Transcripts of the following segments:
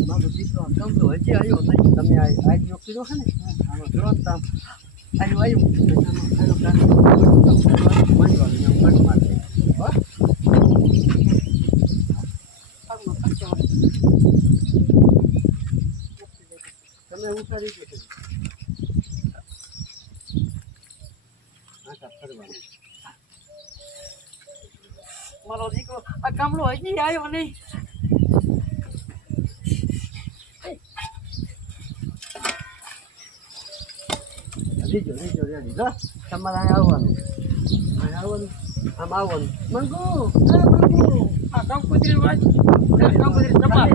હજી આવ્યો નહીં તમે આજનો કીધો છે ને આનો જો તામ આવ્યું તમે ઉતારી ગયો મારો દીકરો આ કમળો હજી આવ્યો નહીં. લીજો રેડી જો તમારે અહીંયા આવવાનું આમ આવવાનું મંગુ આ કંકોત્રી વાત કંકોત્રી ટપાલ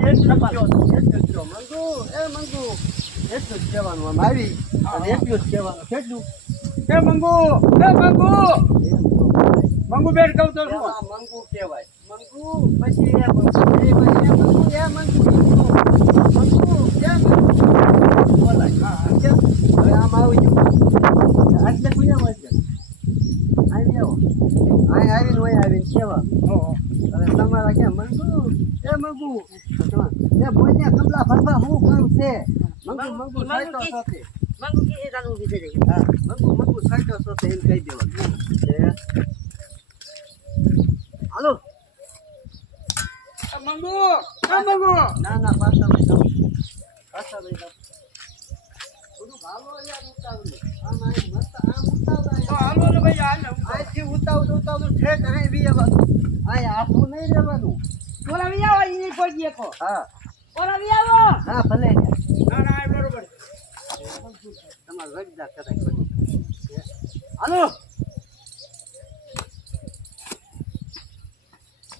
મંગુ મંગુ એટલું જ કહેવાનું આમ આવી અને એટલું જ કહેવાનું કેટલું મંગુ બેટ કહું તો શું મંગુ કહેવાય મંગુ પછી મંગુ બોલાય હવે આમ આવી ગયું આટલે કોઈ આમ છે આવી આવો અહીં આવીને હોય આવીને કેવા હવે તમારા ક્યાં મંગુ એ બોલ્યા કમલા ફરફા શું કામ છે મંગુ સાઈટો સાથે મંગુ કે તાનું ઊભી થઈ જાય. હા મંગુ સાઈટો સાથે એમ કહી દેવાનું હાલો મંગુ ના પાછા ભાઈ થોડું ભાવો યાર ઉતાવળું આમ મસ્ત આમ ઉતાવળા તો હાલો ને ભાઈ હાલો અહીંથી ઉતાવળું ઠેક અહીં બી આવવાનું અહીં આખું નહીં રહેવાનું ઓલા વી આવો ઈ કોઈ દેખો હા ઓલા વી આવો હા ભલે ના એ બરોબર તમારે વગદા કરાય હાલો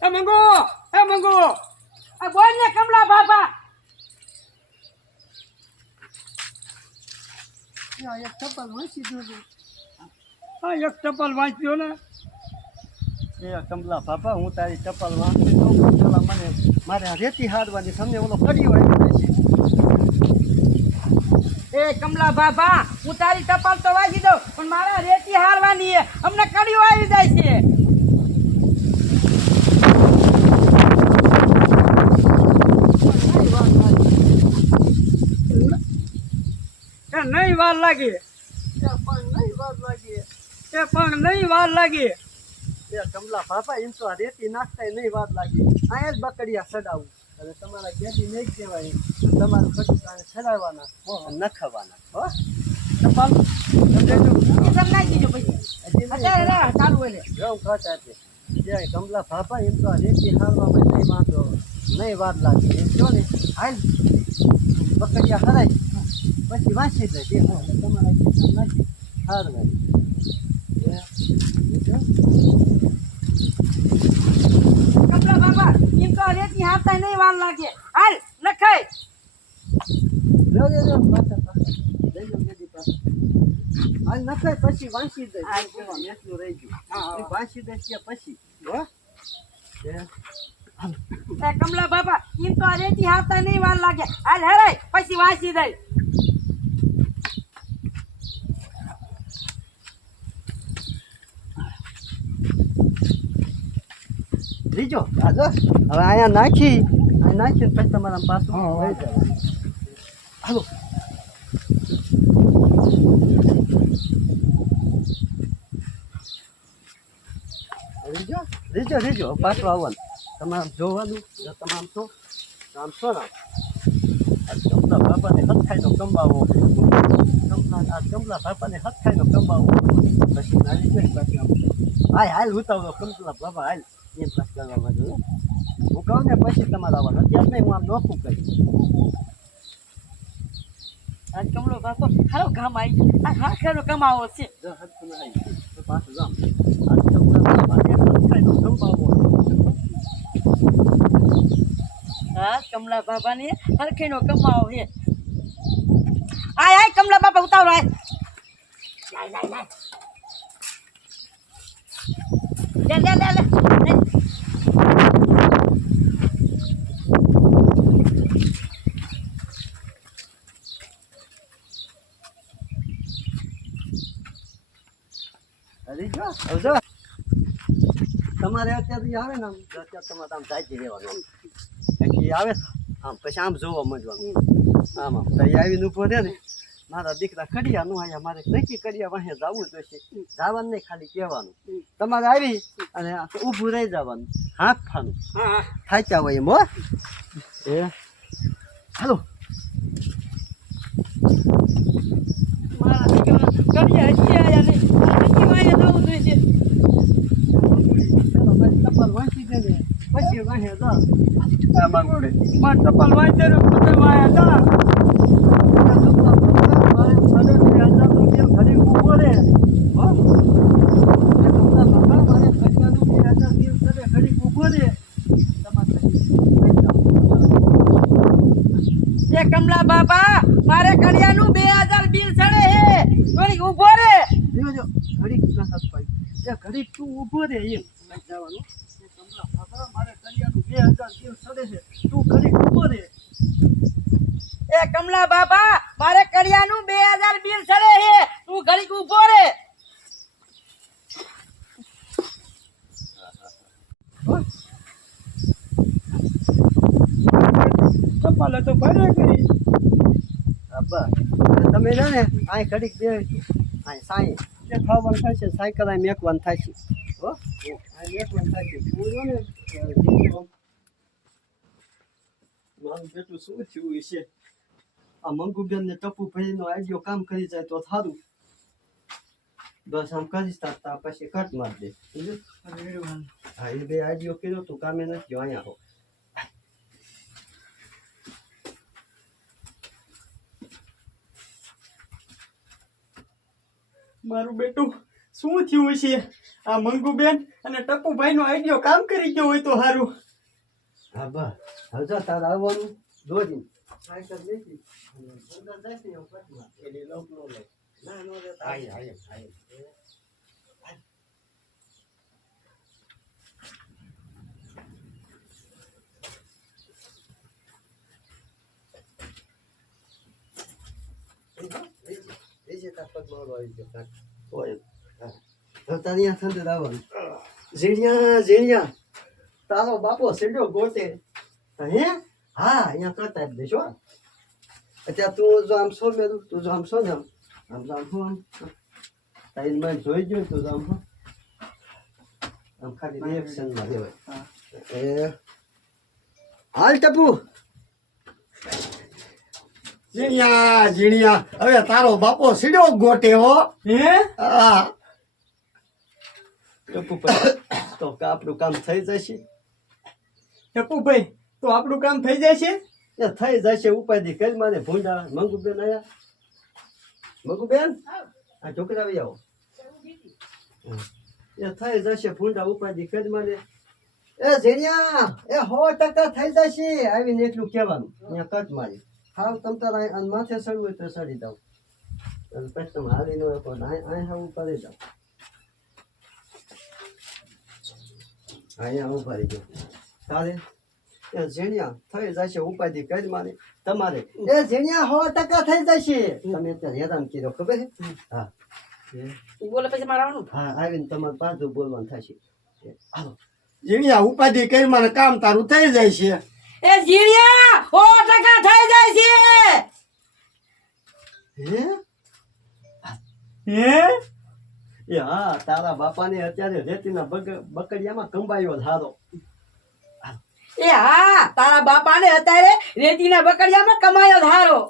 એ મંગુ આ બોલ ને કમલા બાપા એક ચપ્પલ વાંચી દીધું હા એક ચપ્પલ વાંચ્યો ને એ કમલા બાપા હું તારી ચપ્પલ વાંચી દઉં પેલા મને મારે રેતી હારવાની તમને ઓલો પડી વાળી છે એ કમલા બાપા હું તારી ટપાલ તો વાંચી દઉં પણ મારા રેતી હારવાની છે અમને કડીઓ આવી જાય છે. નહીં વાર લાગે નહીં વાર લાગે એ કમલા બાપા એમ તો આ રેતી નાખતા નહીં વાર લાગે અહીંયા જ બકડિયા ચડાવું અને તમારા ગેડી નહીં કહેવાય તમારું ખર્ચ ચડાવવાના ન ખાવાના હો ટપાલ સમજાઈ દીધું પછી અત્યારે ચાલુ હોય રમ ખર્ચ આપે ત્યાં કમલા બાપા એમ તો આ રેતી હાલવામાં નહીં વાંધો નહીં વાર લાગે એમ જો ને હાલ બકડિયા ખરાય પછી વાંચી દે તમારા નાખી હારવાય કમલા બાપા એમ તો રેતી હાથતા નહીં વાર લાગે હાલ લખાય હાલ નખાય પછી વાંચી દે એટલું રહી ગયું વાંચી દે પછી કમલા બાપા એમ તો રેતી હાથતા નહીં વાર લાગે હાલ હેરાય પછી વાંચી દે. લીજો આજો હવે અહીંયા નાખીને પછી તમારા પાછું લઈ જાય હાલો રીજો પાછું આવવાનું તમારે જોવાનું તમામ તો આમ છો ને કમલા બાપાને હથાઈનો કંબાવો કમલા બાપાને હથાઈનો કંબાવો પછી નાલી ગઈ પાછી હાલ ઉતાવળો કમલા બાપા હાલ એમ પાસ કરવા માંગુ હું કહું ને પછી તમારે આવવાનું અત્યારે નહીં હું આમ નોખું કરીશ આજ કમલો બાપો ખારો કામ આવી આ ખાખેનો કમાવો છે પાછું જામ આજ કમલા બાપાને હથાઈનો કંબાવો હા કમલા બાપા ને હરખીનો કમાવો છે. આય કમલા બાપા ઉતાવળ આય લે રીજો આવજો તમારે અત્યારે આવે ને આમ અત્યારે તમારે આમ જાગી રહેવાનું આમ આવે આમ પછી આમ જોવા માંડવાનું આમ આમ તો આવીને ઊભો રહે ને મારા દીકરા કડિયા નું અહીંયા મારે નક્કી કડિયા વાહે જવું જોઈશે જવાનું નહીં ખાલી કહેવાનું તમારે આવી અને ઊભું રહી જવાનું હાથ ફાનું થાચ્યા હોય એમ હો એ હાલો મારા દીકરા કડિયા હજી આયા નહીં નક્કી વાંહે જવું જોઈશે ટપાલ વાંચી દે ને પછી વાહે જા ટપાલ વાંચે ને પછી વાંહે જા કમલા બાપા મારે કડિયાનું 2000 બિલ ચડે હે થોડીક ઊભો રે ઘડીક ઘડીક તું ઊભો રે એમ જવાનું કમલા બાબા મારે કડિયાનું 2000 બિલ ચડે છે તું ઘડીક ઊભો રે એ કમલા બાપા મારે કડિયાનું 2000 બિલ ચડે હે તું ઘડીક ઊભો રે ચપ્પલ તો ભરે કરી અબ્બા તમે ને આ ઘડીક બે આ સાઈ જે ખાવાનું થાય છે સાયકલ આ મેકવાનું થાય છે હો આ મેકવાનું થાય છે પૂરો ને મારું બેટું શું થયું છે આ મંગુબેન ને ટપુ ભાઈ નો આઈડિયો કામ કરી જાય તો સારું બસ આમ કરીશ તા પછી કટ માર દે હા એ બે આઈડિયો કર્યો તું કામે નથી ગયો અહીંયા હો મારું બેટું શું થયું છે આ મંગુબેન અને ટપુભાઈ નો આઈડિયો કામ કરી ગયો હોય તો સારું હા બસ હવે જો તારે આવવાનું દોડી સાયકલ લેતી અંદર જાય ને એવું કટ માર એટલે લોક નો લે ના નો લે આય ઝીણિયા તારો બાપો સીડ્યો ગોતે હે હા અહીંયા કરતા જ દેશો અત્યારે તું જો આમ છો મેરું તું જો આમ છો ને આમ આમ છો આમ તારી મને જોઈ ગયો તું જો આમ છો આમ ખાલી રિએક્શન માં દેવાય એ હાલ ટપુ ઝીણિયા હવે તારો બાપો સીડ્યો ગોટે હો હે હા ટપુ તો આપણું કામ થઈ જશે ટપુભાઈ તો આપણું કામ થઈ જશે એ થઈ જશે ઉપાધિ કરી મારે ભૂંડા મંગુબેન આયા મંગુબેન આ છોકરા આવી આવો એ થઈ જશે ભૂંડા ઉપાધિ કરી મારે એ ઝીણિયા એ 100% થઈ જશે આવીને એટલું કહેવાનું અહીંયા કટ મારી હાવ તમ તાર માથે ચડવું હોય તો ચડી જાવ પછી તમે હાલી નો અહીં હાવ કરી જાવ અહીંયા ઉભા રહી ગયો તારે એ ઝીણિયા થઈ જશે ઉપાધિ કરી મારે તમારે એ ઝીણિયા 100% થઈ જશે તમે અત્યારે હેરાન કર્યો ખબર છે હા બોલે પછી મારે આવવાનું હા આવીને તમારે પાછું બોલવાનું થશે હાલો ઝીણિયા ઉપાધિ કરી મને કામ તારું થઈ જાય છે એ જીણિયા 100% થઈ જાય છે હે હે એ હા તારા બાપાને અત્યારે રેતીના બકડિયામાં કંબાયો હારો એ હા તારા બાપાને અત્યારે રેતીના બકડિયામાં કમાયો ધારો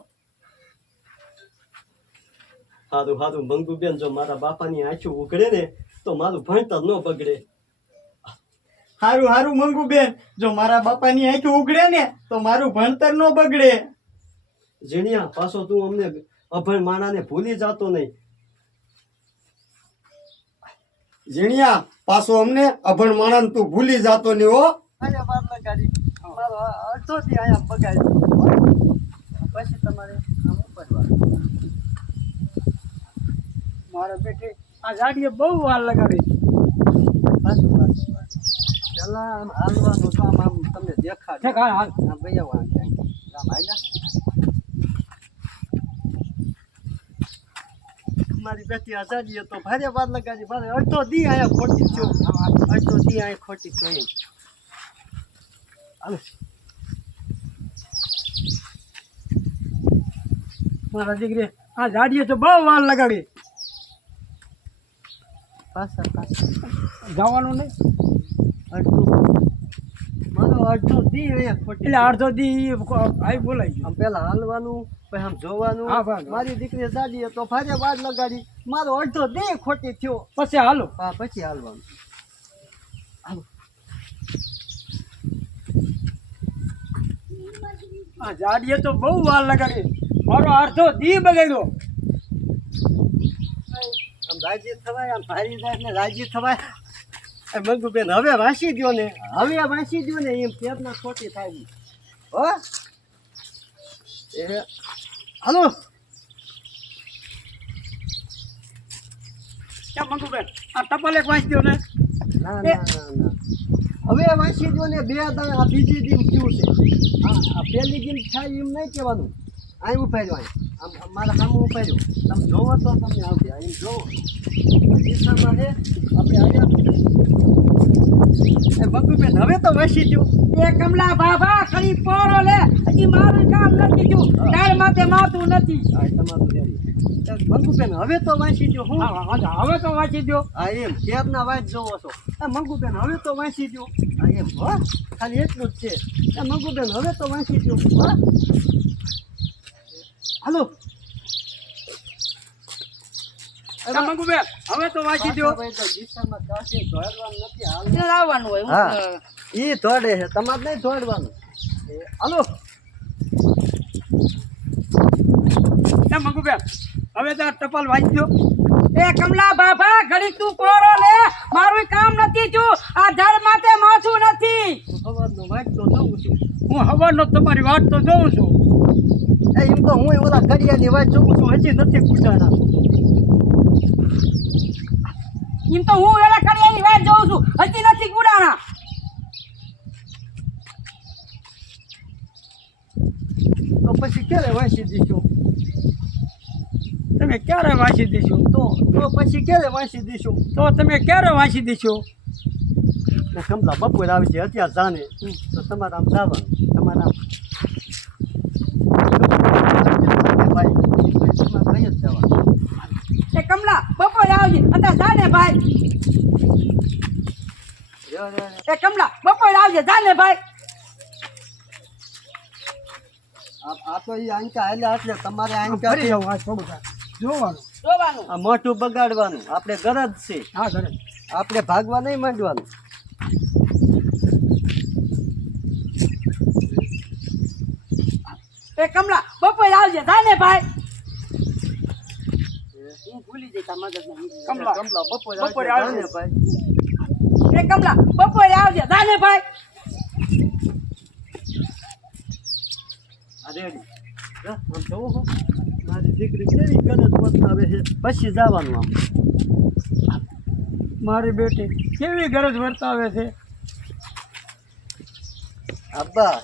હારું હારું મંગુબેન જો મારા બાપાની આંખો ઉઘડે ને તો મારું ભણતર ન બગડે હારું હારું મંગુબેન જો મારા બાપાની આંખો ઉઘડે ને તો મારું ભણતર નો બગડે ઝીણિયા પાછો તું અમને અભણ માણાને ભૂલી જાતો નહીં ઝીણિયા પાછો અમને અભણ માણસ તું ભૂલી જાતો નહીં હો અહીંયા બાર લગાડી મારો અડધોથી અહીંયા બગાડી પછી તમારે આમ ઉપરવાનું મારા બેટે આ ગાડીએ બહુ વાર લગાડી પાછું પેલા આમ હાલવાનું તો આમ તમને દેખાડ હાલ આમ ગયા આમ હાલ્યા મારી બેટી આઝાદી તો ભારે વાર લગાડી મારે અડધો દી આયા ખોટી થયો અડધો દી આયા ખોટી થયો એમ હાલો મારા દીકરી આ ગાડીએ તો બહુ વાર લગાડી પાછા જવાનું નહીં અડધો મારો અડધો દી આયા ખોટી એટલે અડધો દી આઈ બોલાઈ ગયું આમ પેલા હાલવાનું પછી આમ જોવાનું હા, બસ. મારી દીકરી દાદી તો ભારે વાર લગાડી મારો અડધો દી ખોટી થયો પછી હાલો હા પછી હાલવાનું હાલો આ ગાડીએ તો બહુ વાર લગાડી મારો અડધો દી બગાડ્યો આમ રાજી થવાય આમ ભારી જાય એટલે રાજી થવાય એ મંગુબેન હવે વાંચી દ્યો ને હવે વાંચી દ્યો ને એમ પેટના ખોટી થાય હો એ હાલો ક્યાં મંગુબેન આ ટપાલ એક વાંચી દો ને ના ના ના ના હવે વાંચી દ્યો ને બે દાડા આ બીજી દિન થયું છે આ પહેલી દિન થાય એમ નહીં કહેવાનું અહીં ઉપાડ્યો આમ મારા સામે ઉપાડ્યો તમે જોવો તો તમને આવડે એમ જોવો દિશામાં છે આપણે આવ્યા એ મંગુબેન હવે તો વાંચી દ્યો એ કમલા બાબા ખરી પોરો લે હજી મારું કામ નથી થયું તાર માથે માથું નથી આ તમારું ધ્યાન. મંગુબેન હવે તો વાંચી દ્યો હું હવે તો વાંચી દો હા એમ કેરના વાંચ જોવો છો એ મંગુબેન હવે તો વાંચી દ્યો હા એમ હો ખાલી એટલું જ છે એ મંગુબેન હવે તો વાંચી દ્યો હો હાલો મંગુબેન હવે તો વાંચી દો દિશામાં કાશી દોડવાનું નથી હાલ એ લાવવાનું હોય હા ઈ દોડે છે તમારે નહીં દોડવાનું હાલો મંગુબેન હવે તો આ ટપાલ વાંચી દો એ કમલા બાબા ઘડી તું પોરો લે મારું કામ નથી થયું આ ધડ માથે માથું નથી હું સવારનો વાંચતો જોઉં છું હું હવાનો તમારી વાત તો જોઉં છું એ એમ તો હું ઓલા ઘડિયાની વાત જોઉં છું હજી નથી કુટાણા એમ તો હું વેલા કડિયાની વાત જોઉં છું હજી નથી ગુડાણા તો પછી ક્યારે વાંચી દઈશું તમે ક્યારે વાંચી દેશો તો પછી ક્યારે વાંચી દઈશું તો તમે ક્યારે વાંચી દેશો ને કમલા બપોર આવી છે અત્યારે જાને તો તમારે આમ જવાનું તમારે આમ ભાઈ તમારે કઈ જ જવાનું એ કમલા બપોરે આવજે અત્યારે જાને ભાઈ એ કમલા બપોરે આવજે જાને ભાઈ આ તો એ આંકા હાલ્યા એટલે તમારે આંકા ફરી જાઉં આ થોડું જોવાનું જોવાનું આ મોઢું બગાડવાનું આપણે ગરજ છે હા ઘરે આપણે ભાગવા નહીં માંડવાનું એ કમલા બપોરે આવજે જાને ભાઈ હું ભૂલી જઈ તા મગજમાં કમલા કમલા બપોરે બપોરે આવજે. આવજે ભાઈ એ કમલા બપોરે આવજે જાને ભાઈ આ રેડી આમ જોવો હો મારી દીકરી કેવી ગરજ બતાવે છે પછી જવાનું આમ મારી બેટી કેવી ગરજ વર્તાવે છે અબ્બા